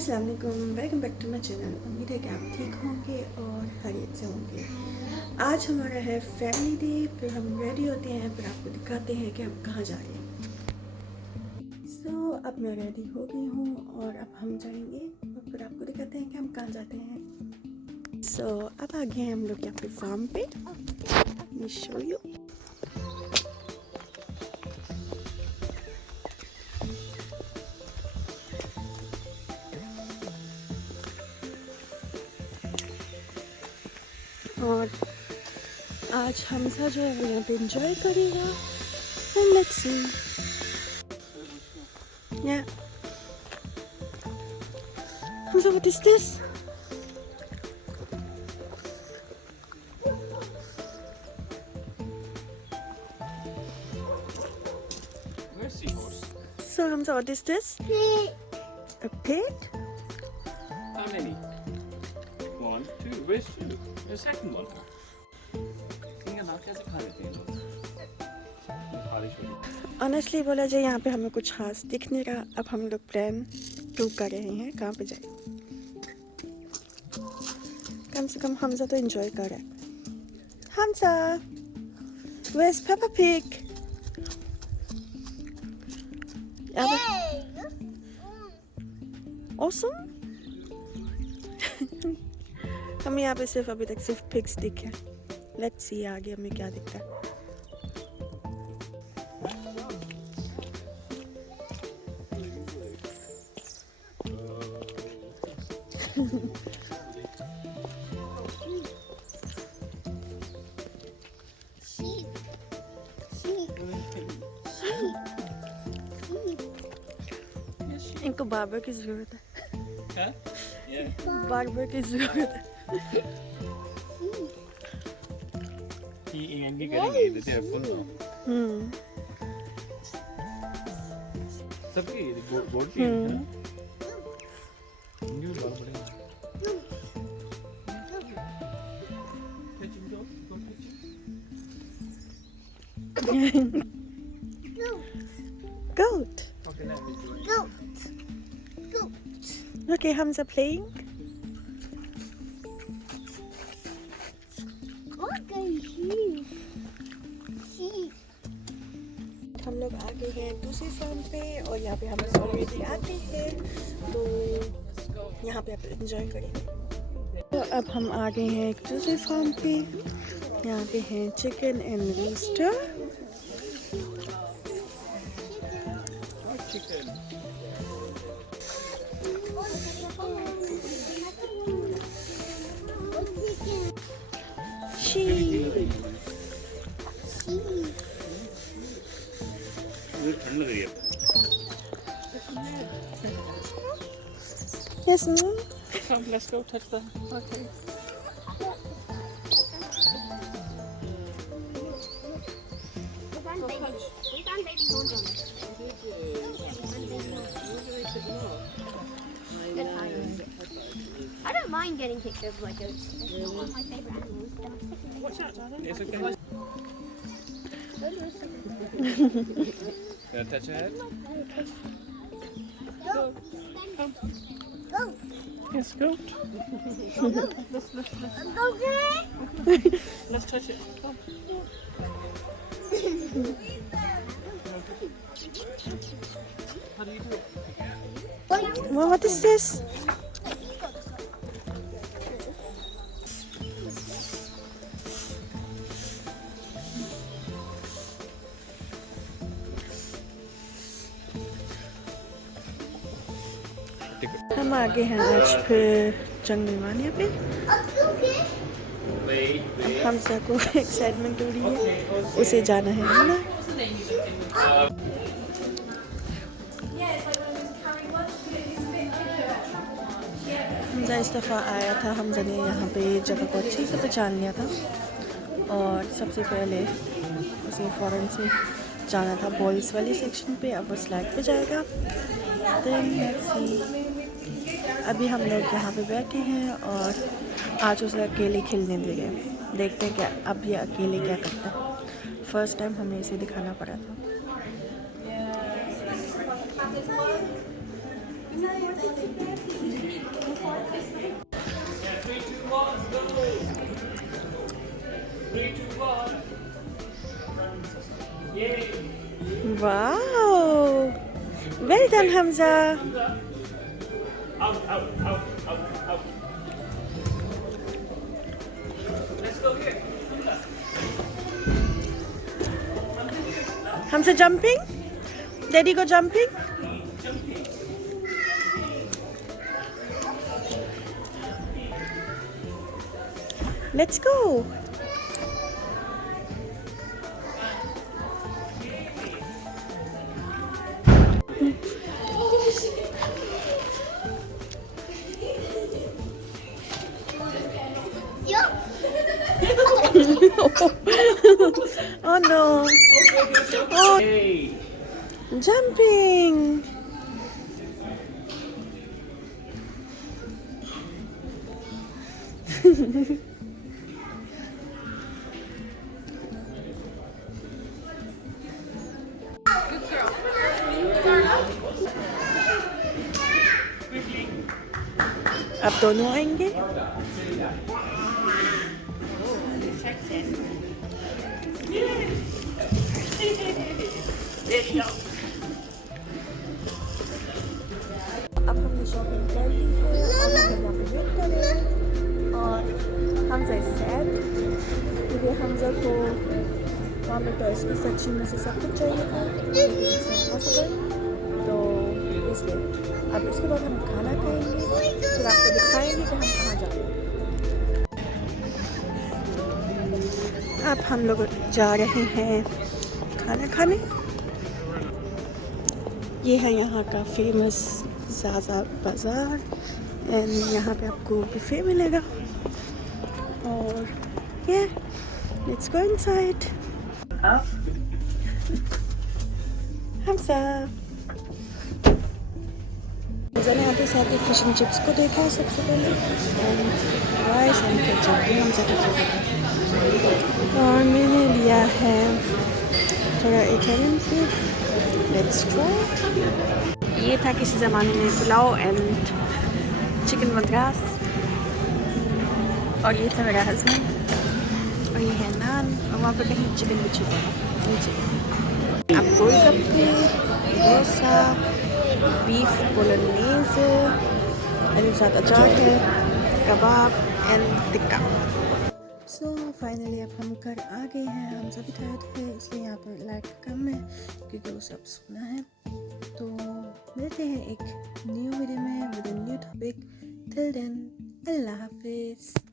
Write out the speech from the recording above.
अस्सलाम वालेकुम, welcome back to my channel. उम्मीद है कि आप ठीक होंगे और खैरियत से होंगे। आज हमारा है फैमिली डे, फिर हम रेडी होते हैं, फिर आपको दिखाते हैं कि हम कहाँ जा रहे हैं। अब मैं रेडी हो गई हूँ और अब हम जाएंगे और फिर आपको दिखाते हैं कि हम कहाँ जाते हैं। अब आ गए हैं हम लोग यहाँ पे फार्म पे। Let me show you. और आज हमसा जो है वो यहाँ पे इंजॉय करेगा। And let's see. Yeah. Hamza, what is this? Where's seahorse? So Hamza, what is this? A pig? How many? 1, 2. Where's 2? The second one. कैसे खा लेते हैं लोग? ऑनेस्टली बोला जाए यहाँ पे हमें कुछ खास दिख नहीं रहा। अब हम लोग प्लान 2 कर रहे हैं कहाँ पे जाए। कम से कम हमजा तो एंजॉय कर रहा है। Hamza, where's Peppa Pig? Awesome? हमें यहाँ पे सिर्फ अभी तक सिर्फ पिग्स दिखे। लेट्स सी आगे हमें क्या दिखता है। इनको बार्बर की जरूरत है। बार्बर की जरूरत है। ये करेंगे देते हैं फुल ना। सबकी बोर्ड की है ना। न्यू बाल पड़ेगा। Goat. Okay, Hamza playing. हम लोग आ गए हैं दूसरी फार्म पे और यहाँ पे हम ऑलरेडी आते हैं, तो यहाँ पे आप एंजॉय करेंगे। तो अब हम आ गए हैं एक दूसरी फार्म पे। यहाँ पे हैं चिकन एंड रूस्टर। ठंड लग रही है। Yes, ma'am. Come, let's go touch the. Okay. We found baby horns on this. Good times. I don't mind getting pictures of my goats. It's not one of my favourite animals. Watch out, Zaza. It's okay. Gonna touch your head? Go. Come. Go. Yes, go. Go, girl. Let's touch it. Come. How do you do it? Well, what is this? हम आगे हैं आज फिर जंगल मानिया पे। अब हमसा को excitement हो रही है, उसे जाना है ना। हमजा इस दफ़ा आया था, हमजा ने यहाँ पे जगह को अच्छे से पहचान लिया था और सबसे पहले उसे फ़ौरन से जाना था बॉयज़ वाली सेक्शन पे। अब वो स्लाइड पे जाएगा। अभी हम लोग यहाँ पे बैठे हैं और आज उसे अकेले खेलने दे रहे हैं। देखते हैं क्या अब ये अकेले क्या करता है। फर्स्ट टाइम हमें इसे दिखाना पड़ा था। on, Hamza. Out, out, out, out, out. Let's go here. Hamza jumping? Daddy go jumping? Let's go. Oh no. Oh, Hey. jumping. अब दोनों आएंगे. अब हमने शॉपिंग कर ली है और हम यहाँ पे वेट कर रहे हैं. और हमजा इज सैड क्योंकि हमजा को वहाँ पे तो इसकी सेक्शन में से सब कुछ चाहिए था, लेकिन इट्स इम्पॉसिबल. तो इसलिए अब इसके बाद हम खाना खाएंगे, फिर आपको दिखाएंगे कि हम कहाँ जा रहे हैं. अब हम लोग जा रहे हैं खाना खाने. ये है यहाँ का फेमस ज़ाज़ा बाज़ार एंड यहाँ पे आपको बुफे मिलेगा. और ये लेट्स गो इनसाइड. हमसा मैंने यहाँ पे साथ फिश एंड चिप्स को देखा है सबसे पहले, एंड राइस एंड केचप भी हमसे देखा. और मैंने लिया है थोड़ा इटालियन फूड. Let's try. ये था किसी ज़माने में पुलाव एंड चिकन मद्रास. और ये था मेरा हस्बैंड. और ये है नान. और वहाँ पर कहीं चिकन भी छुपा है नीचे. अब गोलगप्पे, डोसा, बीफ बोलोनीज़ एंड साथ अचार है, कबाब एंड टिक्का. सो फाइनली अब हम घर आ गए हैं. हम सभी टायर्ड थे इसलिए यहाँ पर लाइट कम है क्योंकि वो सब सोना है. तो मिलते हैं एक न्यू वीडियो में with a new topic. Till then अल्लाह हाफिज़.